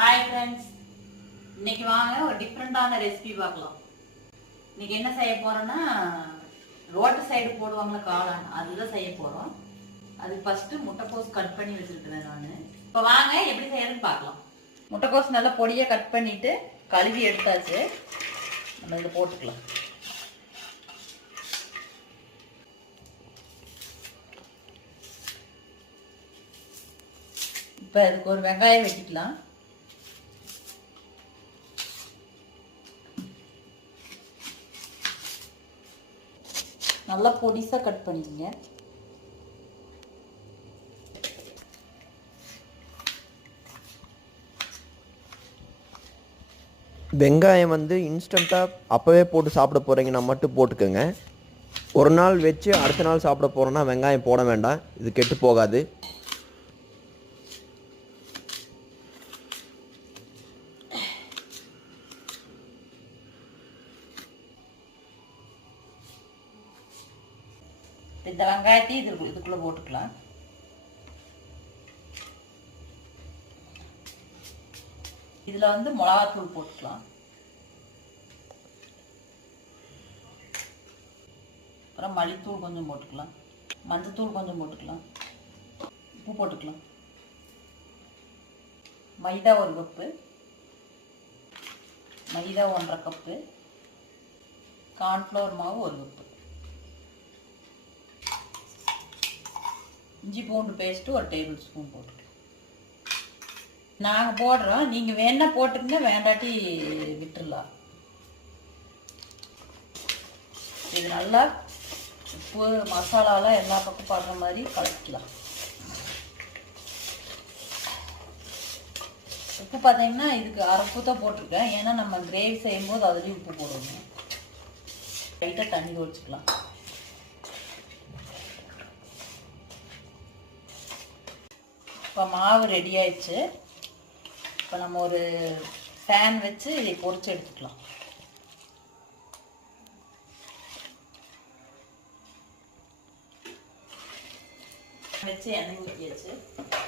Hi friends, இன்னைக்கு வாங்க ஒரு டிஃப்ரெண்டான ரெசிபி பார்க்கலாம். இன்னைக்கு என்ன செய்ய போறோம்னா, ரோட்டு சைடு போடுவாங்களா காளான், அதுதான் செய்ய போறோம். அதுக்கு ஃபர்ஸ்ட் முட்டைக்கோஸ் கட் பண்ணி வச்சிருக்கிறேன் நான். இப்போ வாங்க எப்படி செய்யறதுன்னு பார்க்கலாம். முட்டைக்கோஸ் நல்லா பொடியா கட் பண்ணிட்டு கழுவி எடுத்தாச்சு. நம்ம இதை போட்டுக்கலாம். இப்போ அதுக்கு ஒரு வெங்காயம் வெட்டிக்கலாம். நல்லா பொடிசாக கட் பண்ணிக்கங்க. வெங்காயம் இன்ஸ்டண்ட்டாக அப்போவே போட்டு சாப்பிட போகிறீங்கன்னா மட்டும் போட்டுக்கோங்க. ஒரு நாள் வச்சு அடுத்த நாள் சாப்பிட போகிறோன்னா வெங்காயம் போட வேண்டாம், இது கெட்டு போகாது. இந்த வெங்காயத்தையும் இதுக்குள்ளே போட்டுக்கலாம். இதில் மிளகாத்தூள் போட்டுக்கலாம். அப்புறம் மல்லித்தூள் கொஞ்சம் போட்டுக்கலாம், மஞ்சத்தூள் கொஞ்சம் போட்டுக்கலாம், உப்பு போட்டுக்கலாம். மைதா 1 கப்பு, மைதா 1.5 கப்பு, கார்ன்ஃப்ளவர் மாவு 1 கப்பு, இஞ்சி பூண்டு பேஸ்ட்டு 1 டேபிள் ஸ்பூன் போட்டுக்கலாம். நாங்கள் போடுறோம், நீங்கள் வேணா போட்டுக்கங்க, வேண்டாட்டி விட்டுடலாம். இது நல்லா உப்பு மசாலாலாம் எல்லா பக்கம் படுற மாதிரி கலக்கிக்கலாம். உப்பு பார்த்தீங்கன்னா இதுக்கு 1/2 உப்பு தான் போட்டிருக்கேன், ஏன்னா நம்ம கிரேவி செய்யும்போது அதுலேயும் உப்பு போடணும். லைட்டாக தண்ணி ஒழிச்சிக்கலாம். இப்போ மாவு ரெடி ஆயிடுச்சு. இப்போ நம்ம ஒரு ஃபேன் வச்சு இதை பொரிச்சு எடுத்துக்கலாம். வச்சு எண்ணெய் ஊற்றியாச்சு,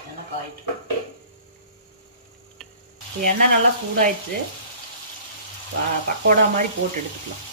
எண்ணெய் காயிட்டு. எண்ணெய் நல்லா சூடாயிடுச்சு, பக்கோடா மாதிரி போட்டு எடுத்துக்கலாம்.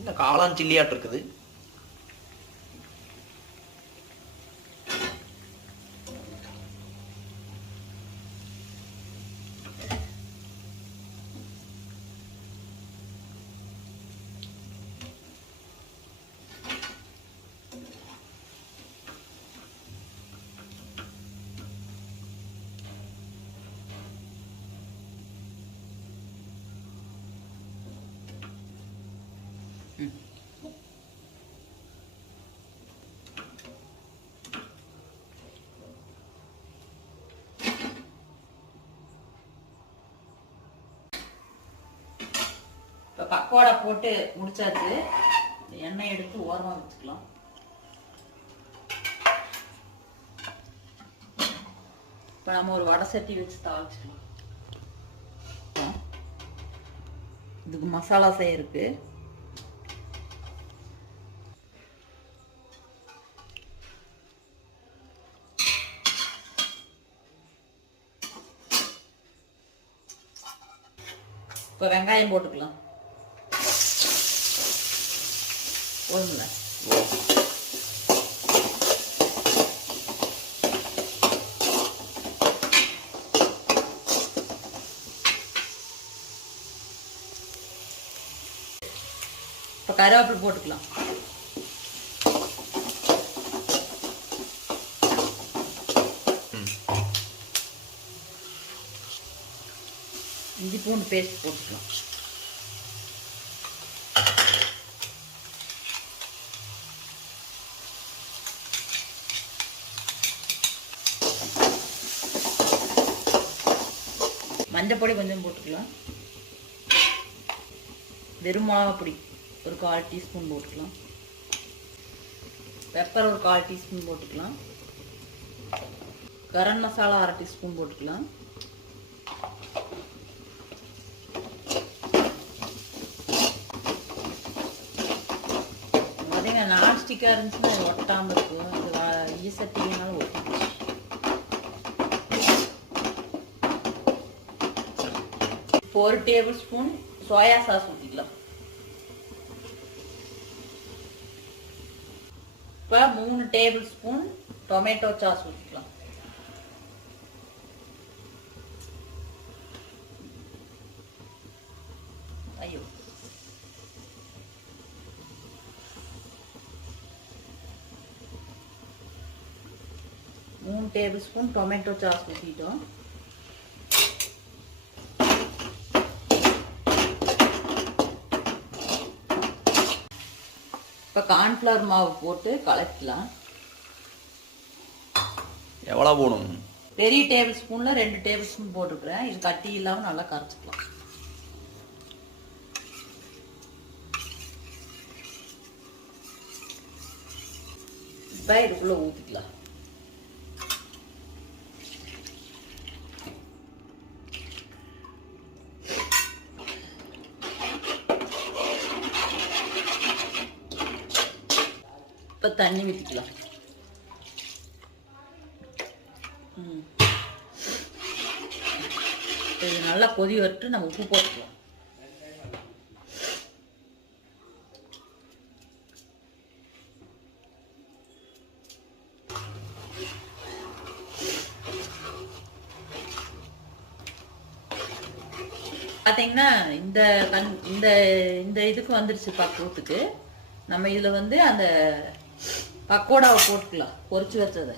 இந்த காளான் சில்லியாட்டு இருக்குது. இப்போ பக்கோடா போட்டு முடிச்சாச்சு. எண்ணெய் எடுத்து ஓரமாக வச்சுக்கலாம். இப்போ நம்ம ஒரு வடை சட்டி வச்சு தாளிச்சுக்கலாம். இதுக்கு மசாலா செய்யறதுக்கு இப்போ வெங்காயம் போட்டுக்கலாம். போதும்ல. இப்போ கருவேப்பிலை போட்டுக்கலாம். இஞ்சி பூண்டு பேஸ்ட் போட்டுக்கலாம். மஞ்சள் பொடி கொஞ்சம் போட்டுக்கலாம். வெறும் மிளகா பொடி ஒரு 1/4 டீஸ்பூன் போட்டுக்கலாம். பெப்பர் ஒரு 1/4 டீஸ்பூன் போட்டுக்கலாம். கரம் மசாலா 1/2 டீஸ்பூன் போட்டுக்கலாம். பார்த்தீங்கன்னா நான்ஸ்டிக்காக இருந்துச்சுன்னா அது ஒட்டாமல் இருக்கும். அது ஈசட்டினாலும் ஒட்டிச்சு. இப்போ 1 டேபிள் ஸ்பூன் சோயா சாஸ் ஊற்றிக்கலாம். இப்போ 3 டேபிள் ஸ்பூன் டொமேட்டோ சாஸ் ஊற்றிக்கலாம். ஐயோ, மூணு டேபிள் ஸ்பூன் டொமேட்டோ சாஸ் ஊற்றிட்டோம். இப்போ கார்ன்ஃப்ளவர் மாவு போட்டு கலக்கலாம். எவ்வளோ போடணும்? பெரிய டேபிள் ஸ்பூனில் 2 டேபிள் ஸ்பூன் போட்டுக்கிறேன். இது கட்டி இல்லாமல் நல்லா கரைச்சிக்கலாம். இப்போ இதுக்குள்ளே ஊற்றிக்கலாம். இப்போ தண்ணி ஊற்றிக்கலாம். இது நல்லா கொதி வரட்டு நம்ம உப்பு போட்டுக்கலாம். பார்த்தீங்கன்னா இந்த இதுக்கு வந்துருச்சு பக்குவத்துக்கு. நம்ம இதில் வந்து அந்த பக்கோடாவை போட்டுக்கலாம், பொரிச்சு வச்சதை.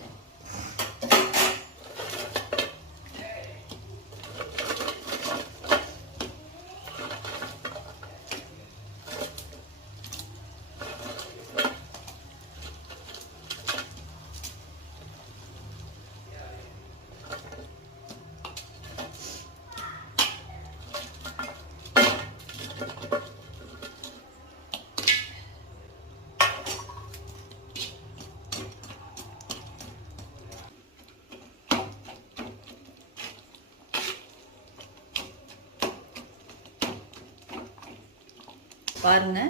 பாருங்க,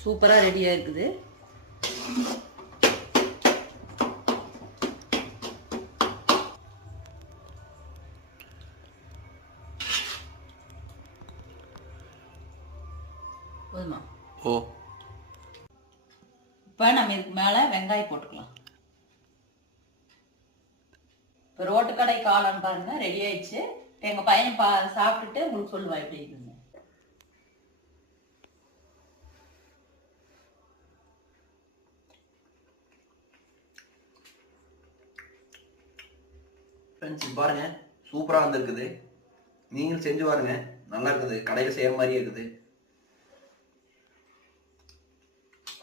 சூப்பரா ரெடியா இருக்குது. போதுமா? ஓ, இப்போ நம்ம இதுக்கு மேல வெங்காயம் போட்டுக்கலாம். இப்போ ரோட்டு கடை காளான் பாருங்க ரெடி ஆயிடுச்சு. எங்க பையன் சாப்பிட்டுட்டு உங்களுக்கு சொல்லுவா எப்படி இருக்குன்னு. ஃப்ரெண்ட்ஸ் பாருங்க, சூப்பராக வந்திருக்குது. நீங்களும் செஞ்சு பாருங்க, நல்லா இருக்குது. கடையில் செய்யற மாதிரியே இருக்குது.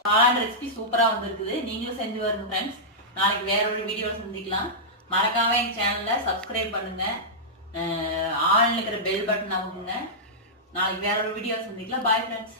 காளான் ரெசிபி சூப்பரா வந்திருக்குது. நீங்களும் செஞ்சு பாருங்க ஃப்ரெண்ட்ஸ். நாளைக்கு வேற ஒரு வீடியோவில் சந்திக்கலாம். மறக்காம எங்க சேனலை சப்ஸ்கிரைப் பண்ணுங்க. ஆன்ல இருக்கிற பெல் பட்டன் அமுக்குங்க. நாளைக்கு வேற ஒரு வீடியோ சந்திக்கலாம். Bye friends.